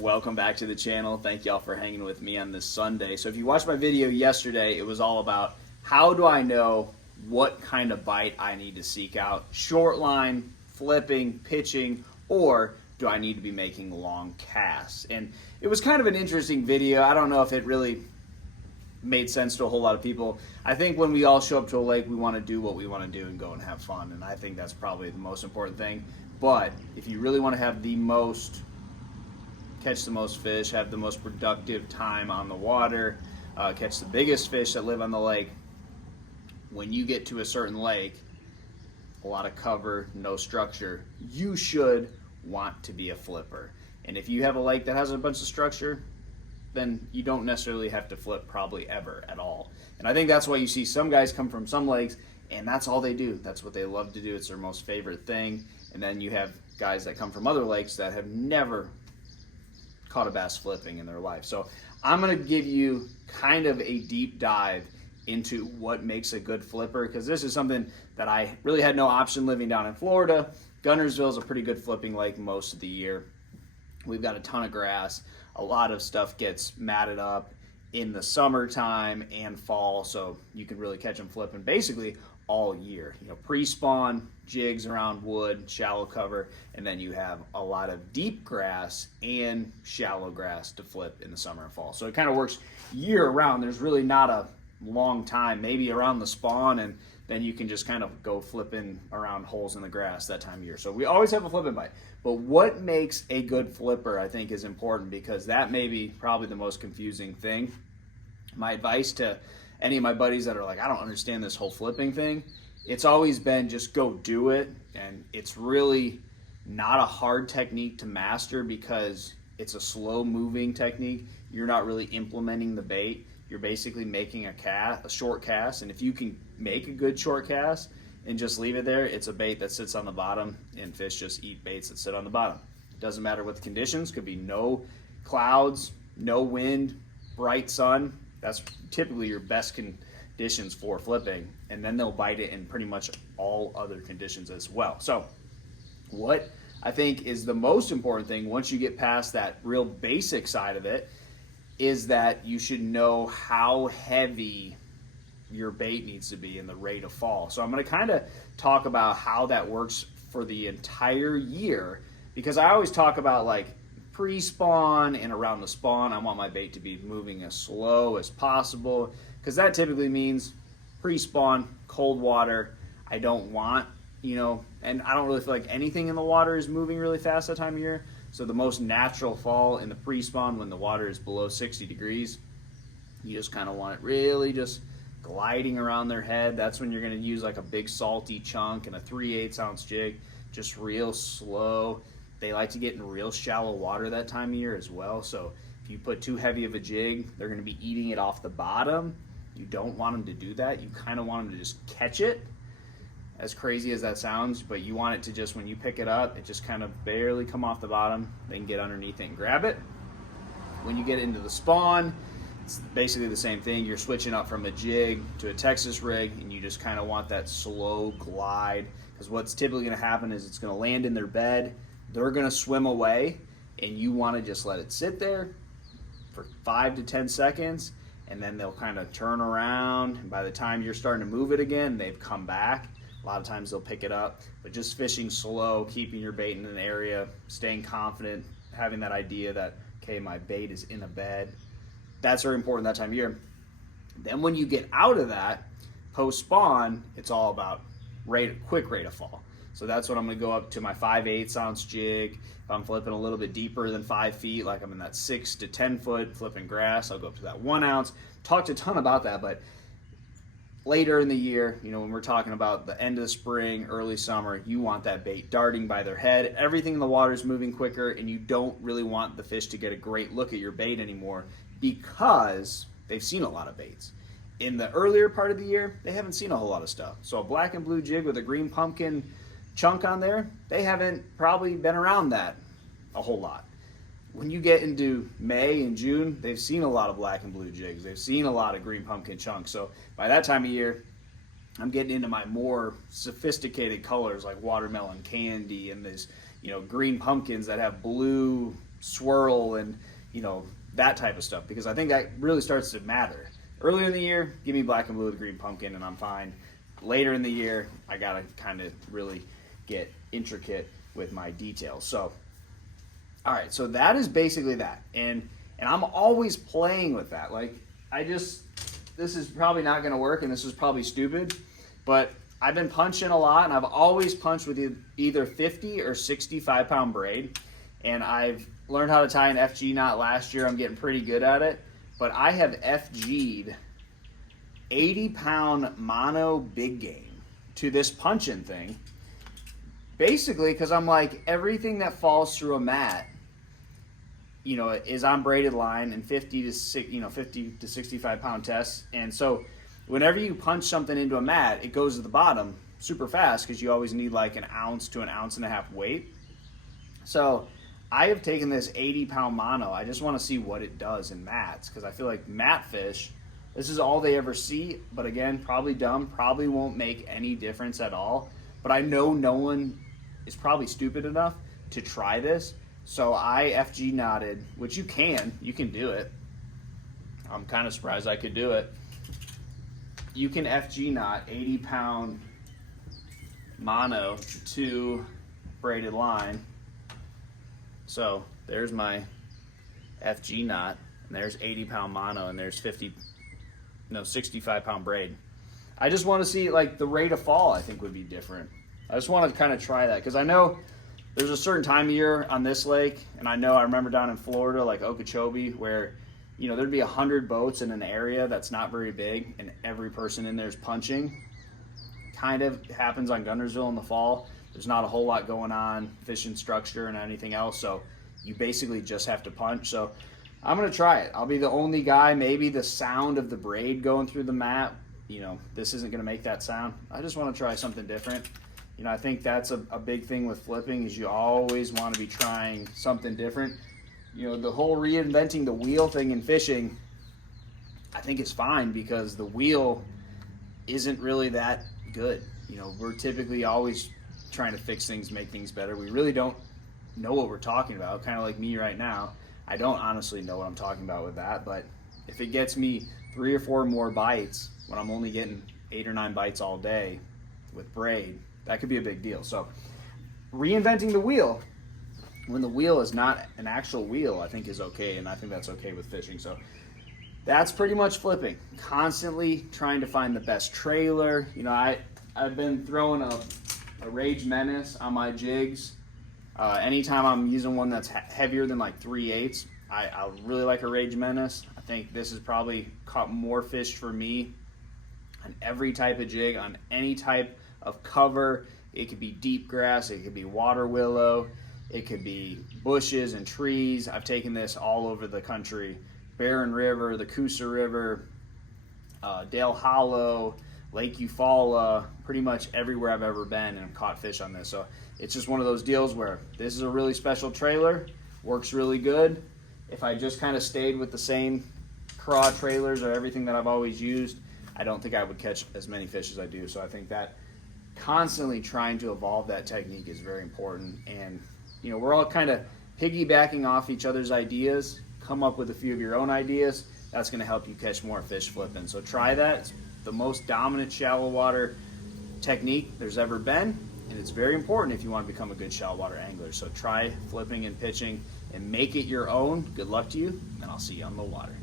Welcome back to the channel. Thank y'all for hanging with me on this Sunday. So if you watched my video yesterday, it was all about how do I know what kind of bite I need to seek out? Short line, flipping, pitching, or do I need to be making long casts? And it was kind of an interesting video. I don't know if it really made sense to a whole lot of people. I think when we all show up to a lake, we want to do what we want to do and go and have fun. And I think that's probably the most important thing. But if you really want to have catch the most fish, have the most productive time on the water, catch the biggest fish that live on the lake. When you get to a certain lake, a lot of cover, no structure, you should want to be a flipper. And if you have a lake that has a bunch of structure, then you don't necessarily have to flip probably ever at all. And I think that's why you see some guys come from some lakes and that's all they do. That's what they love to do. It's their most favorite thing. And then you have guys that come from other lakes that have never caught a bass flipping in their life. So I'm going to give you kind of a deep dive into what makes a good flipper, because this is something that I really had no option living down in Florida. Guntersville is a pretty good flipping lake most of the year. We've got a ton of grass. A lot of stuff gets matted up in the summertime and fall, so you can really catch them flipping basically all year. You know, pre-spawn, jigs around wood, shallow cover, and then you have a lot of deep grass and shallow grass to flip in the summer and fall. So it kind of works year round. There's really not a long time, maybe around the spawn, and then you can just kind of go flipping around holes in the grass that time of year. So we always have a flipping bite. But what makes a good flipper, I think, is important, because that may be probably the most confusing thing. My advice to any of my buddies that are like, I don't understand this whole flipping thing, it's always been just go do it. And it's really not a hard technique to master because it's a slow moving technique. You're not really implementing the bait. You're basically making a short cast. And if you can make a good short cast and just leave it there, it's a bait that sits on the bottom, and fish just eat baits that sit on the bottom. It doesn't matter what the conditions, could be no clouds, no wind, bright sun. That's typically your best conditions for flipping, and then they'll bite it in pretty much all other conditions as well. So what I think is the most important thing once you get past that real basic side of it is that you should know how heavy your bait needs to be and the rate of fall. So I'm going to kind of talk about how that works for the entire year, because I always talk about like pre-spawn and around the spawn, I want my bait to be moving as slow as possible, because that typically means pre-spawn, cold water. I don't want, and I don't really feel like anything in the water is moving really fast that time of year. So the most natural fall in the pre-spawn, when the water is below 60 degrees, you just kind of want it really just gliding around their head. That's when you're going to use like a big salty chunk and a 3/8 ounce jig, just real slow. They like to get in real shallow water that time of year as well. So if you put too heavy of a jig, they're going to be eating it off the bottom. You don't want them to do that. You kind of want them to just catch it, as crazy as that sounds, but you want it to just, when you pick it up, it just kind of barely come off the bottom. They can get underneath it and grab it. When you get into the spawn, it's basically the same thing. You're switching up from a jig to a Texas rig, and you just kind of want that slow glide, because what's typically going to happen is it's going to land in their bed. They're going to swim away, and you want to just let it sit there for 5 to 10 seconds, and then they'll kind of turn around, and by the time you're starting to move it again, they've come back. A lot of times they'll pick it up, but just fishing slow, keeping your bait in an area, staying confident, having that idea that, okay, my bait is in a bed. That's very important that time of year. Then when you get out of that, post-spawn, it's all about quick rate of fall. So that's when I'm going to go up to my 5/8 ounce jig. If I'm flipping a little bit deeper than 5 feet, like I'm in that 6 to 10 foot flipping grass, I'll go up to that 1 ounce. Talked a ton about that, but later in the year, when we're talking about the end of the spring, early summer, you want that bait darting by their head. Everything in the water is moving quicker, and you don't really want the fish to get a great look at your bait anymore, because they've seen a lot of baits. In the earlier part of the year, they haven't seen a whole lot of stuff. So a black and blue jig with a green pumpkin chunk on there, they haven't probably been around that a whole lot. When you get into May and June, they've seen a lot of black and blue jigs. They've seen a lot of green pumpkin chunks. So by that time of year, I'm getting into my more sophisticated colors like watermelon candy and these, green pumpkins that have blue swirl and, you know, that type of stuff, because I think that really starts to matter. Earlier in the year, give me black and blue with green pumpkin and I'm fine. Later in the year, I gotta kind of really get intricate with my details. So, all right, so that is basically that. And I'm always playing with that. Like, this is probably not gonna work and this is probably stupid, but I've been punching a lot and I've always punched with either 50 or 65 pound braid. And I've learned how to tie an FG knot last year. I'm getting pretty good at it. But I have FG'd 80 pound mono big game to this punching thing. Basically, because I'm like, everything that falls through a mat, you know, is on braided line and 50 to 65 pound tests. And so whenever you punch something into a mat, it goes to the bottom super fast because you always need like an ounce to an ounce and a half weight. So I have taken this 80 pound mono. I just want to see what it does in mats, because I feel like mat fish, this is all they ever see. But again, probably dumb, probably won't make any difference at all. But I know no one is probably stupid enough to try this. So I FG knotted, which you can do it. I'm kind of surprised I could do it. You can FG knot 80 pound mono to braided line. So there's my FG knot, and there's 80 pound mono, and there's 65 pound braid. I just want to see, like, the rate of fall I think would be different. I just want to kind of try that, because I know there's a certain time of year on this lake, and I remember down in Florida, like Okeechobee, where, you know, there'd be 100 boats in an area that's not very big, and every person in there is punching. Kind of happens on Guntersville in the fall. There's not a whole lot going on, fishing structure and anything else, so you basically just have to punch. So I'm going to try it. I'll be the only guy. Maybe the sound of the braid going through the mat, you know, this isn't going to make that sound. I just want to try something different. You know, I think that's a big thing with flipping, is you always want to be trying something different. You know, the whole reinventing the wheel thing in fishing, I think is fine, because the wheel isn't really that good. You know, we're typically always trying to fix things, make things better. We really don't know what we're talking about, kind of like me right now. I don't honestly know what I'm talking about with that, but if it gets me 3 or 4 more bites when I'm only getting 8 or 9 bites all day with braid, that could be a big deal. So reinventing the wheel when the wheel is not an actual wheel, I think is okay, and I think that's okay with fishing. So that's pretty much flipping. Constantly trying to find the best trailer. You know, I've been throwing a Rage Menace on my jigs. Anytime I'm using one that's heavier than like 3/8, I really like a Rage Menace. I think this has probably caught more fish for me on every type of jig, on any type of cover. It could be deep grass, it could be water willow, it could be bushes and trees. I've taken this all over the country. Barron River, the Coosa River, Dale Hollow, Lake Eufaula, pretty much everywhere I've ever been, and I've caught fish on this. So it's just one of those deals where this is a really special trailer, works really good. If I just kind of stayed with the same craw trailers or everything that I've always used, I don't think I would catch as many fish as I do. So I think that constantly trying to evolve that technique is very important. And, you know, we're all kind of piggybacking off each other's ideas. Come up with a few of your own ideas. That's going to help you catch more fish flipping. So try that. It's the most dominant shallow water technique there's ever been, and it's very important if you want to become a good shallow water angler. So try flipping and pitching and make it your own. Good luck to you, and I'll see you on the water.